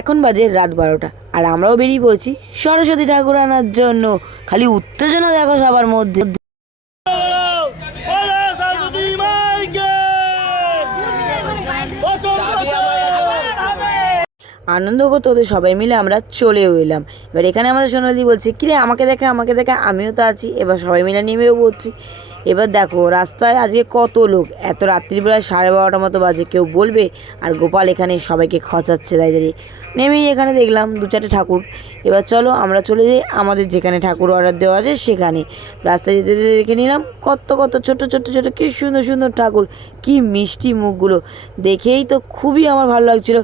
এখন বাজে রাত 12টা আর আমরাও বেরিয়ে পড়ছি সরস্বতী ঠাকুর আনার জন্য। খালি উত্তেজনা দেখো সবার মধ্যে। আনন্দ করতে ওদের সবাই মিলে আমরা চলেও এলাম। এবার এখানে আমাদের সোনালি বলছে কিরে আমাকে দেখা, আমিও তো আছি। এবার সবাই মিলে নেমেও পড়ছি। এবার দেখো রাস্তায় আজকে কত লোক, এত রাত্রিবেলায় 12:30 মতো বাজে, কেউ বলবে। আর গোপাল এখানে সবাইকে খচাচ্ছে দাঁড়িয়ে। নেমেই এখানে দেখলাম 2-4টে ঠাকুর। এবার চলো আমরা চলে যাই আমাদের যেখানে ঠাকুর অর্ডার দেওয়া আছে সেখানে। রাস্তায় যেতে যেতে দেখে নিলাম কত কত ছোট ছোট ছোট কি সুন্দর সুন্দর ঠাকুর, কি মিষ্টি মুখগুলো, দেখেই তো খুবই আমার ভালো লাগছিলো।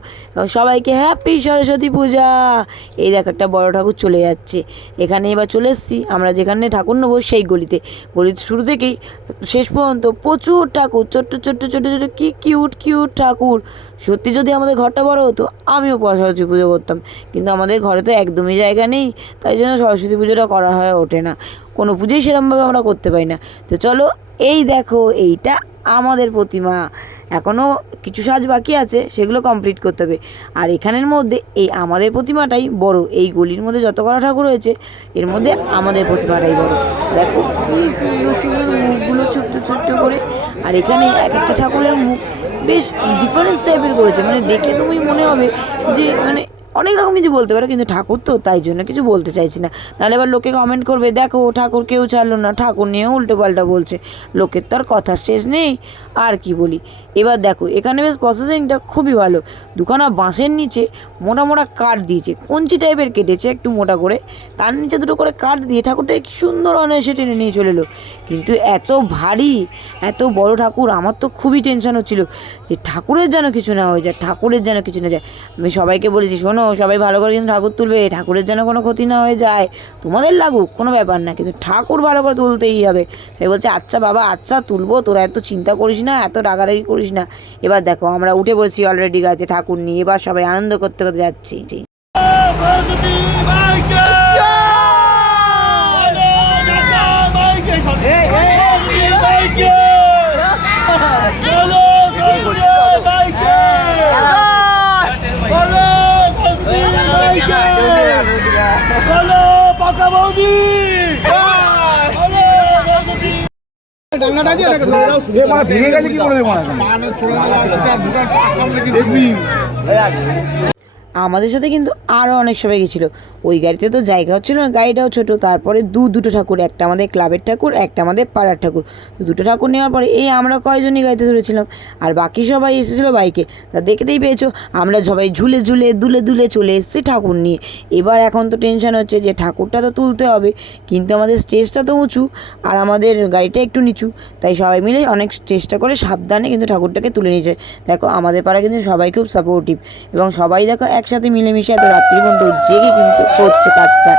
সবাইকে হ্যাপি সরস্বতী পূজা। এই দেখ একটা বড় ঠাকুর চলে যাচ্ছে এখানে। এবার চলে এসেছি আমরা যেখানে ঠাকুর নেবো সেই গলিতে শুরু থেকেই শেষ পর্যন্ত প্রচুর ঠাকুর, ছোট্ট ছোট্ট ছোটো ছোটো কি কিউট কিউট ঠাকুর। সত্যি যদি আমাদের ঘরটা বড় হতো আমিও সরস্বতী পুজো করতাম, কিন্তু আমাদের ঘরে তো একদমই জায়গা নেই, তাই জন্য সরস্বতী পুজোটা করা হয়ে ওঠে না, কোনো পুজোই সেরকমভাবে আমরা করতে পারি না। তো চলো এই দেখো এইটা আমাদের প্রতিমা, এখনও কিছু সাজ বাকি আছে, সেগুলো কমপ্লিট করতে হবে। আর এখানের মধ্যে এই আমাদের প্রতিমাটাই বড়, এই গলির মধ্যে যত কটা ঠাকুর হয়েছে এর মধ্যে আমাদের প্রতিমাটাই বড়। দেখো কি সুন্দর সুন্দর মুখগুলো ছোট্ট ছোট্ট করে। আর এখানে এক একটা ঠাকুরের মুখ বেশ ডিফারেন্স টাইপের করেছে, মানে দেখে তুমি মনে হবে যে মানে অনেক রকম কিছু বলতে পারো, কিন্তু ঠাকুর তো তাই জন্য কিছু বলতে চাইছি না, নাহলে এবার লোকে কমেন্ট করবে দেখো ঠাকুর কেউ ছাড়লো না, ঠাকুর নিয়েও উল্টো পাল্টা বলছে। লোকের তো আর কথা শেষ নেই, আর কি বলি। এবার দেখো এখানে বেশ প্রসেসিংটা খুবই ভালো। দুখানা বাঁশের নিচে মোটা মোটা কাঠ দিয়েছে, কঞ্চি টাইপের কেটেছে একটু মোটা করে, তার নিচে দুটো করে কাঠ দিয়ে ঠাকুরটা কি সুন্দর অনায়াসে টেনে নিয়ে চলে এলো। কিন্তু এত ভারী, এত বড় ঠাকুর, আমার তো খুবই টেনশন হচ্ছিল যে ঠাকুরের যেন কিছু না হয়ে যায়, ঠাকুরের যেন কিছু না যায়। আমি সবাইকে বলেছি শোনো সবাই ভালো করে কিন্তু ঠাকুর তুলবে, ঠাকুরের যেন কোনো ক্ষতি না হয়ে যায়, তোমাদের লাগুক কোনো ব্যাপার না, কিন্তু ঠাকুর ভালো করে তুলতেই হবে। সবাই বলছে আচ্ছা বাবা আচ্ছা তুলবো, তোরা এত চিন্তা করিস না, এত রাগারাগি করিস না। এবার দেখো আমরা উঠে পড়েছি অলরেডি গাছে ঠাকুর নিয়ে, এবার সবাই আনন্দ করতে করতে যাচ্ছি। আমাদের সাথে কিন্তু আরও অনেক সবাই গেছিলো। ওই গাড়িতে তো জায়গা হচ্ছিলো না, গাড়িটাও ছোটো। তারপরে দুটো ঠাকুর, একটা আমাদের ক্লাবের ঠাকুর, একটা আমাদের পাড়ার ঠাকুর। তো দুটো ঠাকুর নেওয়ার পরে এই আমরা কয়জনই গাড়িতে ধরেছিলাম, আর বাকি সবাই এসেছিলো বাইকে। তা দেখতেই পেয়েছো আমরা সবাই ঝুলে ঝুলে দুলে দুলে চলে এসেছি ঠাকুর নিয়ে। এবার এখন তো টেনশন হচ্ছে যে ঠাকুরটা তো তুলতে হবে, কিন্তু আমাদের স্টেজটা তো উঁচু আর আমাদের গাড়িটা একটু নিচু, তাই সবাই মিলে অনেক চেষ্টা করে সাবধানে কিন্তু ঠাকুরটাকে তুলে নিয়েছে। দেখো আমাদের পাড়া কিন্তু সবাই খুব সাপোর্টিভ, এবং সবাই দেখো একসাথে মিলেমিশে এত রাত্রি পর্যন্ত জেগে কিন্তু করছে কাজটা।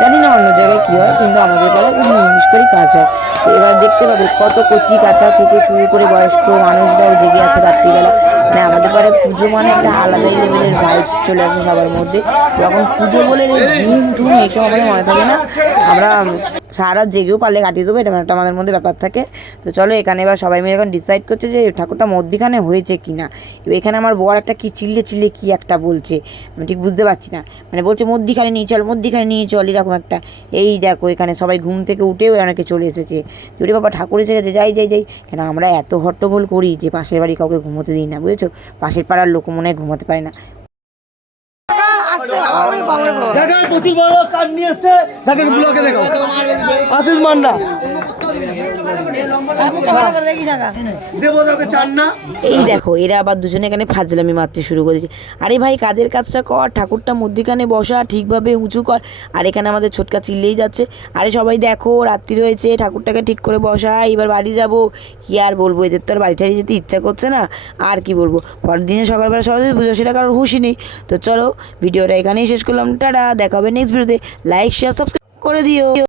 জানি না অন্য জায়গায় কী হয়, কিন্তু আমাদের পাড়ায় খুব মিলেমিশ করেই কাজ হয়। তো এবার দেখতে পাবে কত কচি কাঁচা থেকে শুরু করে বয়স্ক মানুষরাও জেগে আছে রাত্রিবেলা। মানে আমাদের পাড়ায় পুজো মানে একটা আলাদাই লেভেলের ভাইবস চলে আসে সবার মধ্যে। যখন পুজো বলে ঘুম ঠুম এইসব আমাদের মনে থাকে না, আমরা সারা জেগেও পারলে কাটিয়ে দেবো, এটা একটা আমাদের মধ্যে ব্যাপার থাকে। তো চলো এখানে এবার সবাই মিলে এখন ডিসাইড করছে যে ঠাকুরটা মধ্যিখানে হয়েছে কি না। এবার এখানে আমার বর একটা কি চিল্লে চিল্লে কি একটা বলছে, আমি ঠিক বুঝতে পারছি না, মানে বলছে মধ্যিখানে নিয়ে চল, মধ্যিখানে নিয়ে চল, এরকম একটা। এই দেখো এখানে সবাই ঘুম থেকে উঠেও অনেকে চলে এসেছে, যদি বাবা ঠাকুর এসে গেছে যাই যাই যাই। কেন আমরা এত হট্টগোল করি যে পাশের বাড়ি কাউকে ঘুমোতে দিই না, বুঝেছো, পাশের পাড়ার লোক মনে হয় ঘুমোতে পারে না। এই দেখো এরা আবার দুজনে এখানে ফাজলামি মারতে শুরু করেছে। আরে ভাই কাজের কাজটা কর, ঠাকুরটা মধ্যিখানে বসা, ঠিকভাবে উঁচু কর। আর এখানে আমাদের ছোটকা চিল্লেই যাচ্ছে, আরে সবাই দেখো রাত্রি হয়েছে, ঠাকুরটাকে ঠিক করে বসা, এবার বাড়ি যাব। কি আর বলবো, এদের তো আর বাড়ি টাড়ি যেতে ইচ্ছা করছে না, আর কি বলবো। পরের দিনে সকালবেলা সরস্বতী পুজো, সেটা কারোর হুঁশি নেই। তো চলো ভিডিওটা এখানেই শেষ করলাম, টাটা, দেখা হবে নেক্সট ভিডিওতে। লাইক শেয়ার সাবস্ক্রাইব করে দিও।